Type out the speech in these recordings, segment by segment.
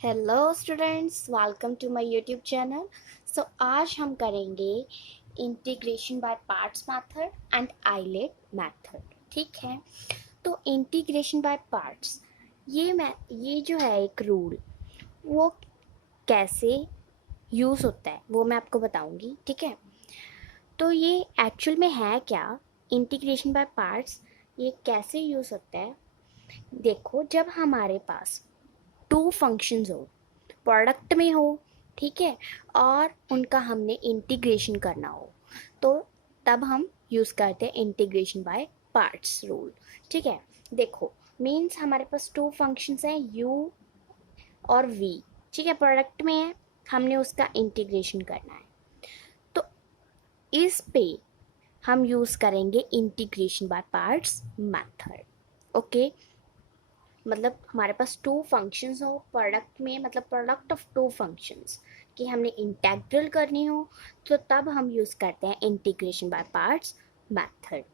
Hello students, welcome to my YouTube channel. So आज हम करेंगे integration by parts method and ILATE method. ठीक है, तो इंटीग्रेशन बाय पार्ट्स ये जो है एक रूल, वो कैसे यूज़ होता है वो मैं आपको बताऊंगी। ठीक है, तो ये एक्चुअल में है क्या, इंटीग्रेशन बाय पार्ट्स ये कैसे यूज़ होता है। देखो, जब हमारे पास टू फंक्शंस हो, प्रोडक्ट में हो, ठीक है, और उनका हमने इंटीग्रेशन करना हो, तो तब हम यूज़ करते हैं इंटीग्रेशन बाय पार्ट्स रूल। ठीक है, देखो, मीन्स हमारे पास टू फंक्शंस हैं u और v। ठीक है, प्रोडक्ट में है, हमने उसका इंटीग्रेशन करना है, तो इस पे हम यूज़ करेंगे integration by parts method. Okay, मतलब हमारे पास टू फंक्शंस हो प्रोडक्ट में, मतलब प्रोडक्ट ऑफ टू फंक्शंस कि हमने इंटेग्रल करनी हो, तो तब हम यूज़ करते हैं इंटीग्रेशन बाय पार्ट्स मेथड।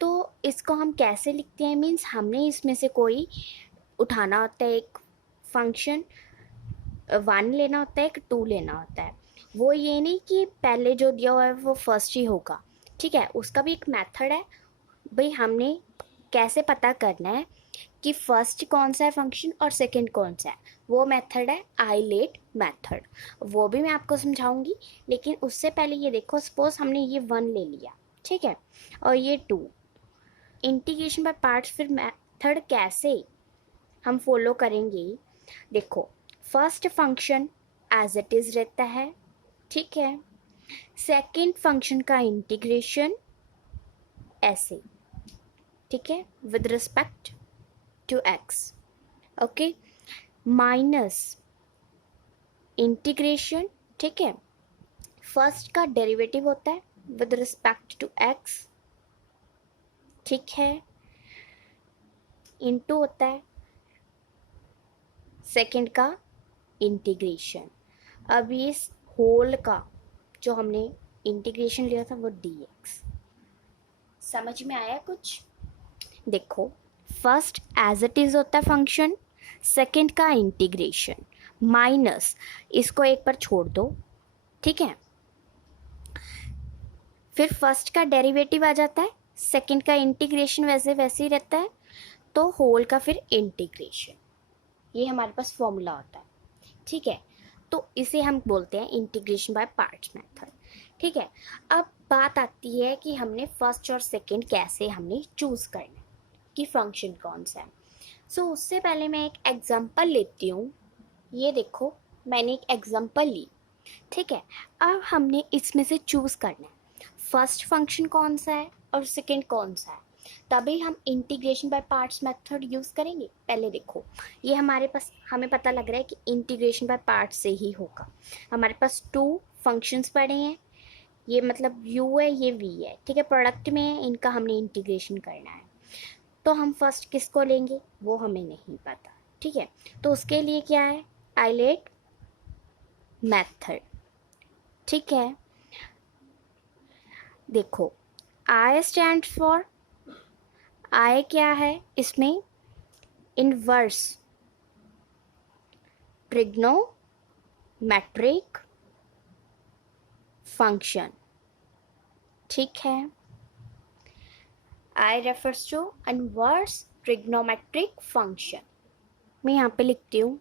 तो इसको हम कैसे लिखते हैं, मीन्स हमने इसमें से कोई उठाना होता है, एक फंक्शन वन लेना होता है, एक टू लेना होता है। वो ये नहीं कि पहले जो दिया हुआ है वो फर्स्ट ही होगा। ठीक है, उसका भी एक मेथड है। भाई, हमने कैसे पता करना है कि फर्स्ट कौन सा है फंक्शन और सेकंड कौन सा है, वो मेथड है आइलेट मेथड। वो भी मैं आपको समझाऊंगी, लेकिन उससे पहले ये देखो, सपोज हमने ये वन ले लिया, ठीक है, और ये टू, इंटीग्रेशन बाय पार्ट्स फिर मेथड कैसे हम फॉलो करेंगे। देखो, first function as it is रहता है, ठीक है, सेकंड फंक्शन का इंटीग्रेशन ऐसे, ठीक है, with respect to x, okay, minus integration, ठीक है, फर्स्ट का डेरिवेटिव होता है विद रिस्पेक्ट टू एक्स, ठीक है, इनटू होता है सेकंड का इंटीग्रेशन। अब इस होल का जो हमने इंटीग्रेशन लिया था वो dx, समझ में आया कुछ। देखो, फर्स्ट एज इट इज होता है फंक्शन, सेकंड का इंटीग्रेशन माइनस, इसको एक बार छोड़ दो, ठीक है, फिर फर्स्ट का डेरिवेटिव आ जाता है, सेकंड का इंटीग्रेशन वैसे वैसे ही रहता है, तो होल का फिर इंटीग्रेशन, ये हमारे पास फॉर्मूला होता है। ठीक है, तो इसे हम बोलते हैं इंटीग्रेशन बाय पार्ट्स मेथड। ठीक है, अब बात आती है कि हमने फर्स्ट और सेकंड कैसे हमने चूज करना है कि फंक्शन कौन सा है। सो उससे पहले मैं एक एग्जांपल लेती हूँ। ये देखो, मैंने एक एग्जांपल ली, ठीक है, अब हमने इसमें से चूज करना है फर्स्ट फंक्शन कौन सा है और सेकंड कौन सा है, तभी हम integration by parts method use करेंगे। पहले देखो, ये हमारे पास हमें पता लग रहा है कि इंटीग्रेशन बाय पार्ट्स से ही होगा। हमारे पास टू फंक्शंस पड़े हैं, ये मतलब u है, ये v है, ठीक है, प्रोडक्ट में है, इनका हमने इंटीग्रेशन करना है। तो हम फर्स्ट किसको लेंगे वो हमें नहीं पता, ठीक है, तो उसके लिए क्या है, आइलेट मेथड। ठीक है, देखो, I स्टैंड फॉर, I क्या है इसमें, इनवर्स ट्रिग्नोमेट्रिक फंक्शन, ठीक है, I refers to inverse trigonometric function. मैं यहाँ पे लिखती हूँ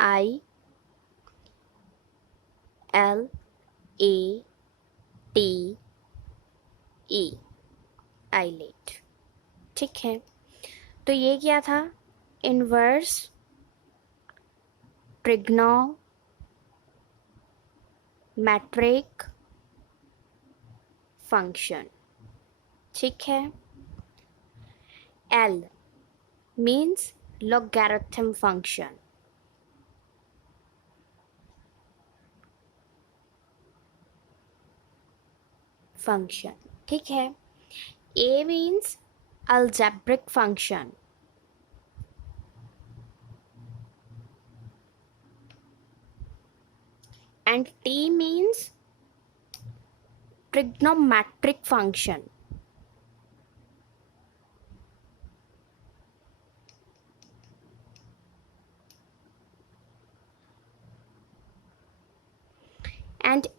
I L A T E, ILATE. ठीक है, तो ये क्या था, इनवर्स ट्रिग्नोमेट्रिक फंक्शन, ठीक है, L मीन्स logarithm फंक्शन, ठीक है, A means algebraic function, and T means trigonometric function.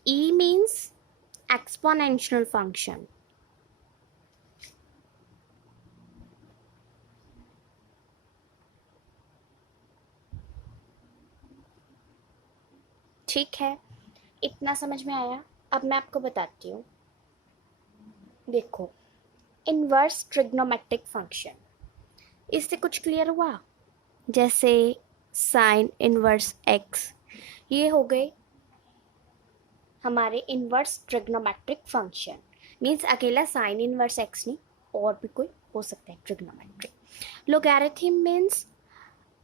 E means exponential function. ठीक है, इतना समझ में आया। अब मैं आपको बताती हूँ। देखो, इनवर्स ट्रिग्नोमेट्रिक फंक्शन, इससे कुछ क्लियर हुआ? जैसे साइन इनवर्स एक्स, ये हो गए हमारे इनवर्स ट्रिग्नोमेट्रिक फंक्शन। मीन्स अकेला साइन इनवर्स एक्स नहीं, और भी कोई हो सकता है ट्रिग्नोमेट्रिक। लोगैरिथम मीन्स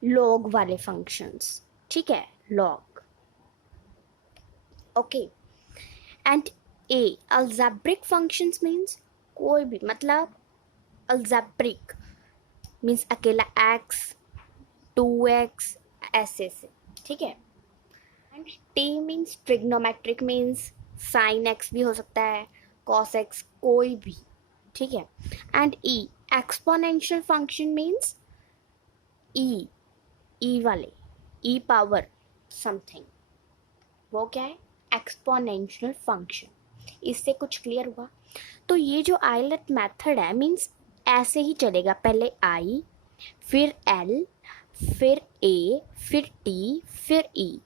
लॉग वाले फंक्शंस, ठीक है, log. Okay, and A algebraic functions means कोई भी, मतलब अलजेब्रिक मीन्स अकेला एक्स, 2x, ऐसे से, ठीक है। And T means trigonometric means sine x भी हो सकता है, कॉस एक्स, कोई भी, ठीक है। And E exponential function means ई वाले, ई पावर समथिंग, वो क्या है? Exponential function. इससे कुछ क्लियर हुआ? तो ये जो आइलेट मेथड है मीन्स ऐसे ही चलेगा, पहले आई, फिर एल, फिर ए, फिर टी, फिर ई।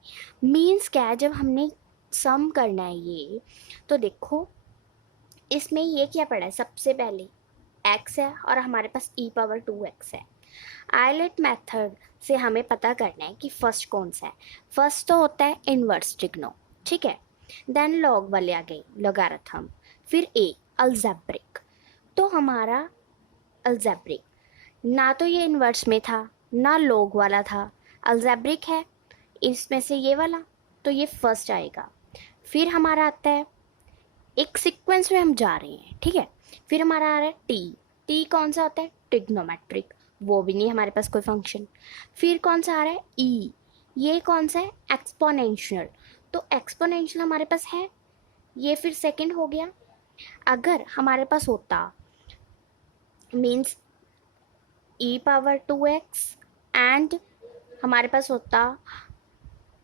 मीन्स क्या है, जब हमने सम करना है ये, तो देखो इसमें ये क्या पड़ा है, सबसे पहले x है और हमारे पास e पावर 2x है। आइलेट मेथड से हमें पता करना है कि फर्स्ट कौन सा है। फर्स्ट तो होता है इनवर्स ट्रिग्नो, ठीक है। देन लॉग वाले आ गए, लोगारिथम, फिर ए अलजेब्रिक। तो हमारा अलजेब्रिक ना तो ये इनवर्स में था ना लॉग वाला था, अलजेब्रिक है, इसमें से ये वाला, तो ये फर्स्ट आएगा। फिर हमारा आता है, एक सीक्वेंस में हम जा रहे हैं, ठीक है। फिर हमारा आ रहा है टी, टी कौन सा होता है? ट्रिग्नोमेट्रिक, वो भी नहीं हमारे पास कोई फंक्शन। फिर कौन सा आ रहा है? ई, ये कौन सा है? एक्सपोनेंशियल, तो एक्सपोनेंशियल हमारे पास है, ये फिर सेकंड हो गया। अगर हमारे पास होता means E power 2x and हमारे पास होता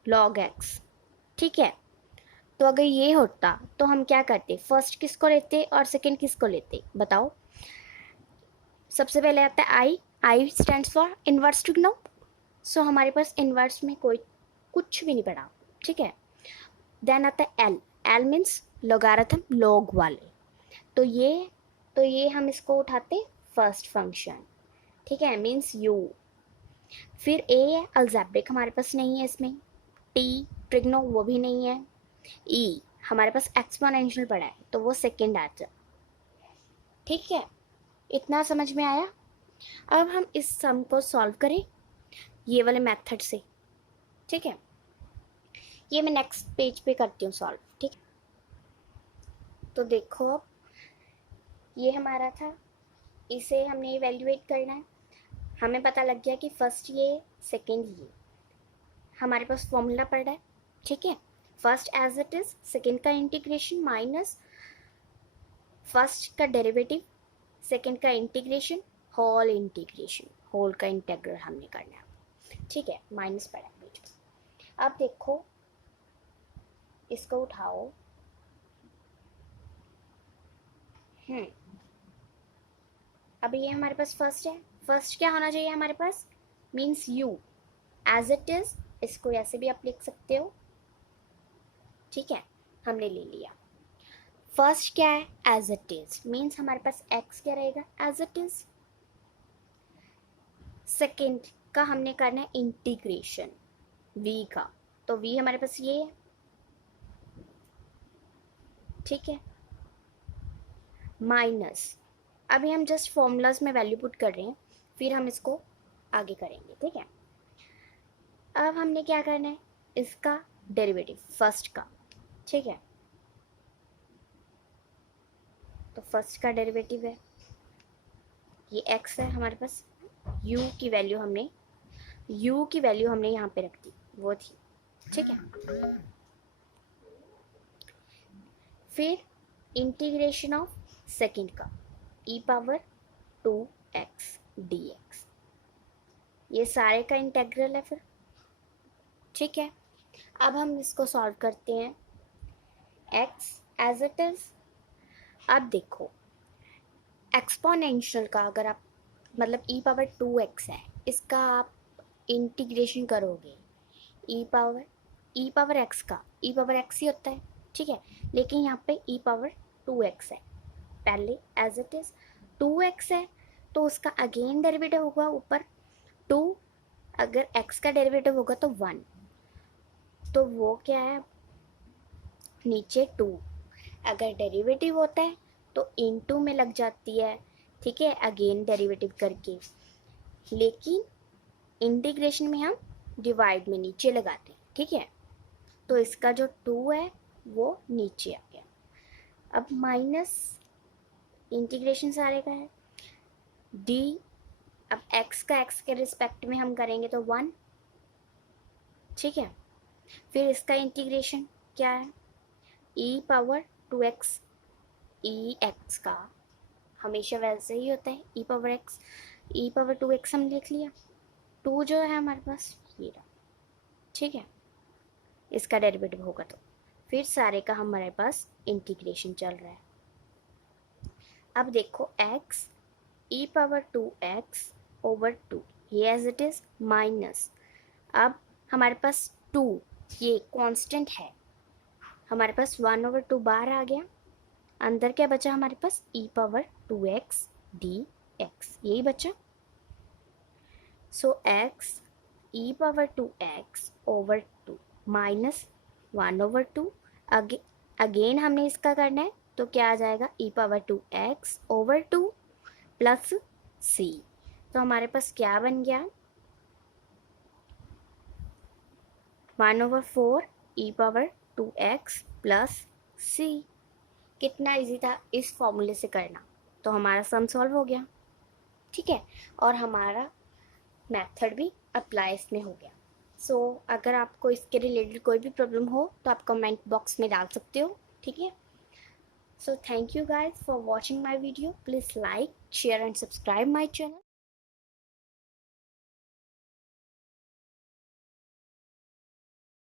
लॉग एक्स, ठीक है। तो अगर ये होता तो हम क्या करते? फर्स्ट किसको लेते और सेकंड किसको लेते, बताओ। सबसे पहले आता है I, I stands for inverse trigno, so हमारे पास इनवर्स में कोई कुछ भी नहीं पड़ा, ठीक है। देन आता है L, L means logarithm, log वाले, तो ये हम इसको उठाते फर्स्ट फंक्शन, ठीक है, मीन्स यू। फिर ए है अलजेब्रिक, हमारे पास नहीं है इसमें। टी ट्रिग्नो, वो भी नहीं है। ई हमारे पास एक्सपोनेंशियल पड़ा है, तो वो सेकेंड आता है, ठीक है। इतना समझ में आया? अब हम इस सम को सॉल्व करें ये वाले मेथड से, ठीक है। ये मैं नेक्स्ट पेज पे करती हूँ सॉल्व, ठीक है। तो देखो, अब ये हमारा था, इसे हमने इवेल्युएट करना है। हमें पता लग गया कि फर्स्ट ये, सेकेंड ये, हमारे पास फॉर्मूला पड़ा है, ठीक है। First as it is, second का इंटीग्रेशन माइनस फर्स्ट का डेरिवेटिव, सेकेंड का इंटीग्रेशन, होल इंटीग्रेशन, होल का इंटेग्रल हमने करना है, ठीक है, माइनस पड़ा है बीच में। अब देखो, इसको उठाओ, अब ये हमारे पास फर्स्ट है, फर्स्ट क्या होना चाहिए हमारे पास? Means you as it is, इसको ऐसे भी आप लिख सकते हो, ठीक है, हमने ले लिया। फर्स्ट क्या है? एज इट इज, मीन्स हमारे पास एक्स क्या रहेगा? As it is. सेकेंड का हमने करना है इंटीग्रेशन v का, तो v हमारे पास ये है, ठीक है, माइनस, अभी हम जस्ट फॉर्मूलाज में वैल्यू पुट कर रहे हैं, फिर हम इसको आगे करेंगे, ठीक है। अब हमने क्या करना है? इसका डेरिवेटिव फर्स्ट का, ठीक है। तो फर्स्ट का डेरिवेटिव है, ये x है हमारे पास, u की वैल्यू हमने यहाँ पे रख दी, वो थी, ठीक है। फिर इंटीग्रेशन ऑफ सेकेंड का, e पावर 2x dx, ये सारे का इंटेग्रल है फिर, ठीक है। अब हम इसको सॉल्व करते हैं। X as it is. अब देखो एक्सपोनेंशियल का अगर आप मतलब e पावर 2x है, इसका आप इंटीग्रेशन करोगे ई पावर एक्स का ई पावर एक्स ही होता है, ठीक है, लेकिन यहाँ पे ई पावर 2x है, पहले एज इट इज़ 2x है तो उसका अगेन डेरिवेटिव होगा ऊपर 2, अगर x का डेरिवेटिव होगा तो 1, तो वो क्या है नीचे 2, अगर डेरिवेटिव होता है तो इनटू में लग जाती है, ठीक है, अगेन डेरिवेटिव करके, लेकिन इंटीग्रेशन में हम डिवाइड में नीचे लगाते हैं, ठीक है, तो इसका जो 2 है वो नीचे आ गया। अब माइनस इंटीग्रेशन सारे का है डी, अब x का x के रिस्पेक्ट में हम करेंगे तो 1, ठीक है, फिर इसका इंटीग्रेशन क्या है e पावर 2x, ई एक्स का हमेशा वैसे ही होता है ई पावर एक्स, ई पावर 2x हम लिख लिया, 2 जो है हमारे पास ये रहा, ठीक है, इसका डेरिवेटिव होगा तो फिर सारे का हमारे पास इंटीग्रेशन चल रहा है। अब देखो x ई पावर 2x ओवर 2 ये एज इट इज़ माइनस, अब हमारे पास 2 ये कांस्टेंट है, हमारे पास 1 ओवर 2 बाहर आ गया, अंदर क्या बचा हमारे पास e पावर 2x dx यही बचा। सो x e power 2x over 2 minus 1 over 2, again हमने इसका करना है तो क्या आ जाएगा e power 2x over 2 plus c, तो हमारे पास क्या बन गया 1 over 4 e power 2x plus c। कितना इजी था इस फॉर्मूले से करना, तो हमारा सम सॉल्व हो गया, ठीक है, और हमारा मेथड भी अप्लाई इसमें हो गया। सो अगर आपको इसके रिलेटेड कोई भी प्रॉब्लम हो तो आप कमेंट बॉक्स में डाल सकते हो, ठीक है। So thank you guys for watching my video, please like share and subscribe my channel.